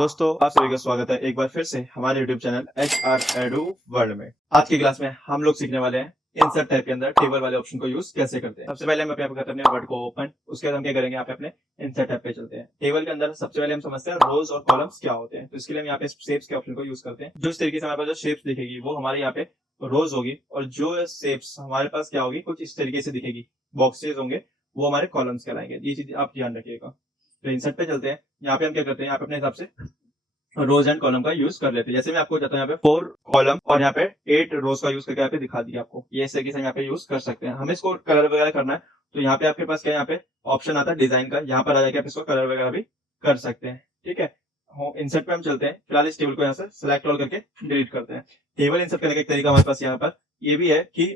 दोस्तों, आप सभी का स्वागत है एक बार फिर से हमारे YouTube channel HR Edu world में। आज की क्लास में हम लोग सीखने वाले हैं इंसर्ट टैब के अंदर टेबल वाले ऑप्शन को यूज कैसे करते हैं। सबसे पहले हम यहाँ पे करते हैं वर्ड को ओपन, उसके बाद हम क्या करेंगे, यहाँ पे अपने इंसर्ट टैब पे चलते हैं। टेबल के अंदर सबसे पहले हम समझते हैं रोज और कॉलम्स क्या होते हैं। तो इसके लिए हम यहाँ पे शेप्स के ऑप्शन को यूज करते हैं। जो इस तरीके से हमारे पास जो शेप्स दिखेगी वो हमारे यहाँ पे रोज होगी, और जो शेप्स हमारे पास क्या होगी, कुछ इस तरीके से दिखेगी, बॉक्सेस होंगे, वो हमारे कॉलम्स कहलाएंगे। ये चीज आप ध्यान रखिएगा। तो इंसर्ट पे चलते हैं। यहाँ पे हम क्या करते हैं, यहाँ पे अपने हिसाब से रोज एंड कॉलम का यूज कर लेते हैं। जैसे मैं आपको बताता हूँ, यहाँ पे 4 कॉलम और यहाँ पे 8 रोज का यूज करके यहाँ पे दिखा दिया आपको। ये इस तरीके से यहाँ पे यूज कर सकते हैं। हमें इसको कलर वगैरह करना है, तो यहाँ पे आपके पास क्या, यहाँ पे ऑप्शन आता है डिजाइन का, यहाँ पर आ जाके आप इसको कलर वगैरह भी कर सकते हैं। ठीक है, इंसर्ट पे हम चलते हैं। फिलहाल इस टेबल को यहाँ से सिलेक्ट ऑल करके डिलीट करते हैं। टेबल इंसर्ट करने का एक तरीका हमारे पास यहाँ पर ये भी है कि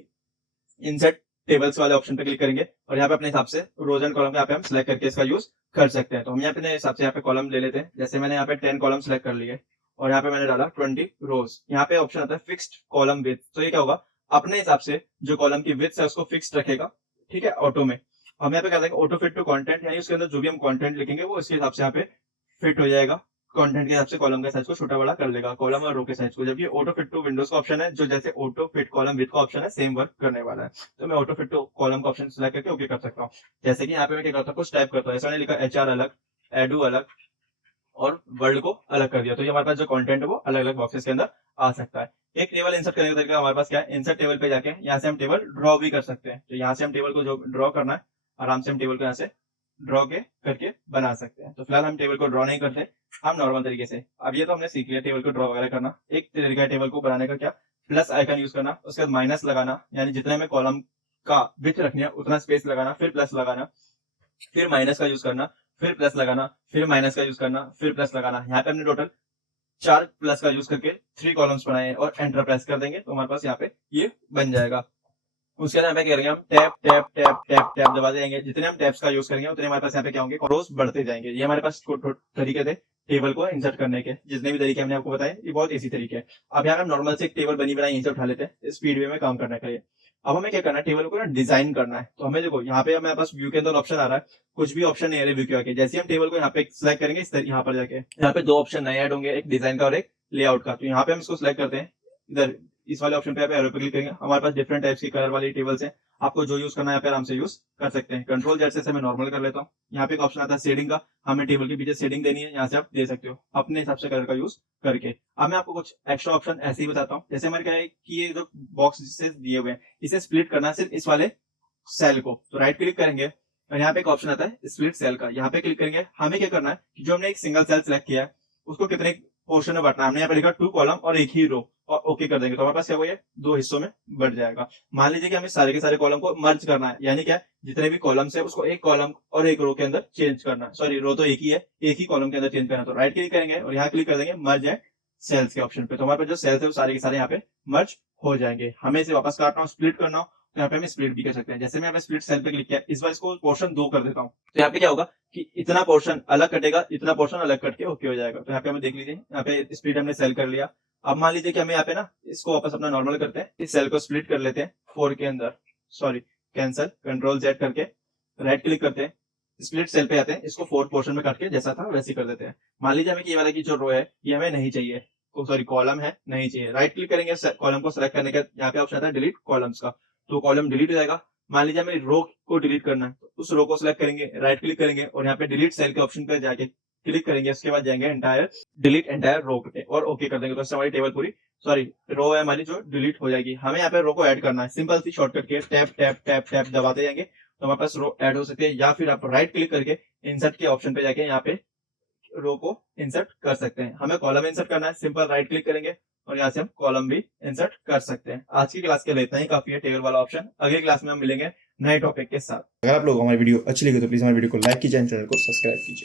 इंसर्ट टेबल्स वाले ऑप्शन पे क्लिक करेंगे और यहाँ पे अपने हिसाब से रोज एंड कॉलम यहाँ पे हम सिलेक्ट करके इसका यूज कर सकते हैं। तो हम यहाँ पे अपने हिसाब से यहाँ पे कॉलम ले लेते हैं। जैसे मैंने यहाँ पे 10 कॉलम सिलेक्ट कर लिए और यहाँ पे मैंने डाला 20 रोज। यहाँ पे ऑप्शन आता है फिक्स्ड कॉलम विथ। तो ये क्या होगा, अपने हिसाब से जो कॉलम की विथ है उसको फिक्स्ड रखेगा। ठीक है, ऑटो में हम यहाँ पे कर देंगे ऑटो फिट टू कॉन्टेंट, यानी उसके अंदर जो भी हम कॉन्टेंट लिखेंगे वो इसके हिसाब से यहाँ पे फिट हो जाएगा। कंटेंट के हिसाब से कॉलम के साइज को छोटा बड़ा कर लेगा, कॉलम और रो के साइज को। जबकि ऑटो फिट टू विंडोज का ऑप्शन है, जो जैसे ऑटो फिट कॉलम विथ का ऑप्शन है, सेम वर्क करने वाला है। तो मैं ऑटो फिट टू कॉलम का ऑप्शन सिलेक्ट करके ओके कर सकता हूँ। जैसे कि यहाँ पे मैं क्या करता हूँ, कुछ टाइप करता हूँ। ऐसा मैंने लिखा HR अलग, एडू अलग और वर्ल्ड को अलग कर दिया। तो ये हमारे पास जो कंटेंट है वो अलग अलग बॉक्सेस के अंदर आ सकता है। एक टेबल इंसर्ट करने का तरीका हमारे पास क्या है, इंसर्ट टेबल पे जाके यहाँ से हम टेबल ड्रॉ भी कर सकते हैं। तो यहाँ से हम टेबल को जो ड्रॉ करना है, आराम से हम टेबल को यहाँ से ड्रॉ के करके बना सकते हैं। तो फिलहाल हम टेबल को ड्रॉ नहीं करते, हम नॉर्मल तरीके से। अब ये तो हमने सीख लिया टेबल को ड्रॉ वगैरह करना। एक तरीका है टेबल को बनाने का, क्या, प्लस आइकन यूज करना, उसके बाद माइनस लगाना, यानी जितने में कॉलम का विड्थ रखनी है उतना स्पेस लगाना, फिर प्लस लगाना, फिर माइनस का यूज करना, फिर प्लस लगाना, फिर माइनस का यूज करना, फिर प्लस लगाना। यहाँ पे हमने टोटल 4 प्लस का यूज करके 3 कॉलम्स बनाए और एंटर प्रेस कर देंगे तो हमारे पास यहाँ पे ये बन जाएगा। उसके बाद यहाँ पे क्या करेंगे, हम tap tap tap tap tap दबा देंगे। जितने हम टैप्स का यूज करेंगे उतने हमारे पास यहाँ पे क्या होंगे, रोज बढ़ते जाएंगे। ये हमारे पास तरीके थे टेबल को इंसर्ट करने के। जितने भी तरीके हमने आपको बताए ये बहुत इसी तरीके हैं। अब यहाँ हम नॉर्मल से एक टेबल बनी बनाई यहीं से उठा लेते हैं स्पीड वे में काम करने के लिए। अब हमें क्या करना है, टेबल को ना डिजाइन करना है। तो हमें देखो यहाँ पे हमारे पास व्यू के अंदर ऑप्शन आ रहा है, कुछ भी ऑप्शन नहीं आ रहे व्यू के आगे। जैसे हम टेबल को यहाँ पे सिलेक्ट करेंगे, इस यहाँ पर जाके यहाँ पे 2 ऑप्शन नए ऐड होंगे, एक डिजाइन का और एक लेआउट का। तो यहाँ पे हम इसको सिलेक्ट करते हैं, इधर इस वाले ऑप्शन पे एरो पे क्लिक करेंगे। हमारे पास डिफरेंट टाइप्स की कलर वाली टेबल्स हैं, आपको जो यूज करना है यहाँ पे आराम से यूज कर सकते हैं। कंट्रोल जेड से मैं नॉर्मल कर लेता हूँ। यहाँ पे एक ऑप्शन आता है शेडिंग का, हमें टेबल के पीछे शेडिंग देनी है, यहाँ से आप दे सकते हो अपने हिसाब से कलर का यूज करके। अब मैं आपको कुछ एक्स्ट्रा ऑप्शन ऐसे ही बताता हूँ। जैसे हमारे क्या है कि ये जो बॉक्स दिए हुए हैं इसे स्प्लिट करना है सिर्फ इस वाले सेल को। तो राइट क्लिक करेंगे और यहाँ पे एक ऑप्शन आता है स्प्लिट सेल का, यहाँ पे क्लिक करेंगे। हमें क्या करना है कि जो हमने एक सिंगल सेल सेलेक्ट किया है उसको कितने पोर्शन में बांटना है। हमने यहाँ पे लिखा 2 कॉलम और 1 ही रो, और ओके कर देंगे तो हमारे पास क्या हुआ, 2 हिस्सों में बढ़ जाएगा। मान लीजिए कि हमें सारे के सारे कॉलम को मर्ज करना है, यानी क्या, जितने भी कॉलम्स है उसको एक कॉलम और एक रो के अंदर चेंज करना है। सॉरी, रो तो एक ही है, एक ही कॉलम के अंदर चेंज करना है। तो राइट क्लिक करेंगे और यहाँ क्लिक कर देंगे मर्ज एंड सेल्स के ऑप्शन पे। तो हमारे पास जो सेल्स है वो सारे के सारे यहाँ पे मर्ज हो जाएंगे। हमें इसे वापस काटना हो, स्प्लिट करना हो, तो यहाँ पे हम स्प्लिट भी कर सकते हैं। जैसे मैं यहाँ पे स्प्लिट सेल पे क्लिक किया, इस बार इसको पोर्शन 2 कर देता हूँ। तो यहाँ पे क्या होगा कि इतना पोर्शन अलग कटेगा, इतना पोर्शन अलग कट के ओके हो जाएगा। तो यहाँ पे हमें देख लीजिए, यहाँ पे स्प्लिट हमने सेल कर लिया। अब मान लीजिए कि हमें यहाँ पे ना इसको वापस अपना नॉर्मल करते हैं, इस सेल को स्प्लिट कर लेते हैं 4 के अंदर। सॉरी, कैंसल, कंट्रोल जेड करके राइट क्लिक करते हैं, स्प्लिट सेल पे आते हैं, इसको 4 पोर्शन में काट के जैसा था वैसे कर देते हैं। मान लीजिए हमें ये वाला की जो रो है ये हमें नहीं चाहिए, तो सॉरी कॉलम है नहीं चाहिए। राइट क्लिक करेंगे, कॉलम को सिलेक्ट करने का यहाँ पे ऑप्शन आता है डिलीट कॉलम्स का, तो कॉलम डिलीट हो जाएगा। मान लीजिए हमें रो को डिलीट करना है, तो उस रो को सिलेक्ट करेंगे, राइट क्लिक करेंगे और यहाँ पे डिलीट सेल के ऑप्शन पे जाके क्लिक करेंगे। उसके बाद जाएंगे एंटायर डिलीट एंटायर रो पे और ओके कर देंगे। तो इससे हमारी टेबल पूरी, सॉरी रो है हमारी जो डिलीट हो जाएगी। हमें यहाँ पे रो को ऐड करना है, सिंपल सी शॉर्टकट के टैप टैप टैप टैप दबाते जाएंगे तो हमारे पास रो ऐड हो सकती है। या फिर आप राइट क्लिक करके इंसर्ट के ऑप्शन पे जाके यहाँ पे रो को इंसर्ट कर सकते हैं। हमें कॉलम इंसर्ट करना है, सिंपल राइट क्लिक करेंगे और यहाँ से हम कॉलम भी इंसर्ट कर सकते हैं। आज की क्लास के लिए इतना ही काफी है टेबल वाला ऑप्शन। अगली क्लास में हम मिलेंगे नए टॉपिक के साथ। अगर आप लोग हमारी वीडियो अच्छी लगी तो प्लीज हमारी वीडियो को लाइक कीजिए, चैनल को सब्सक्राइब कीजिए।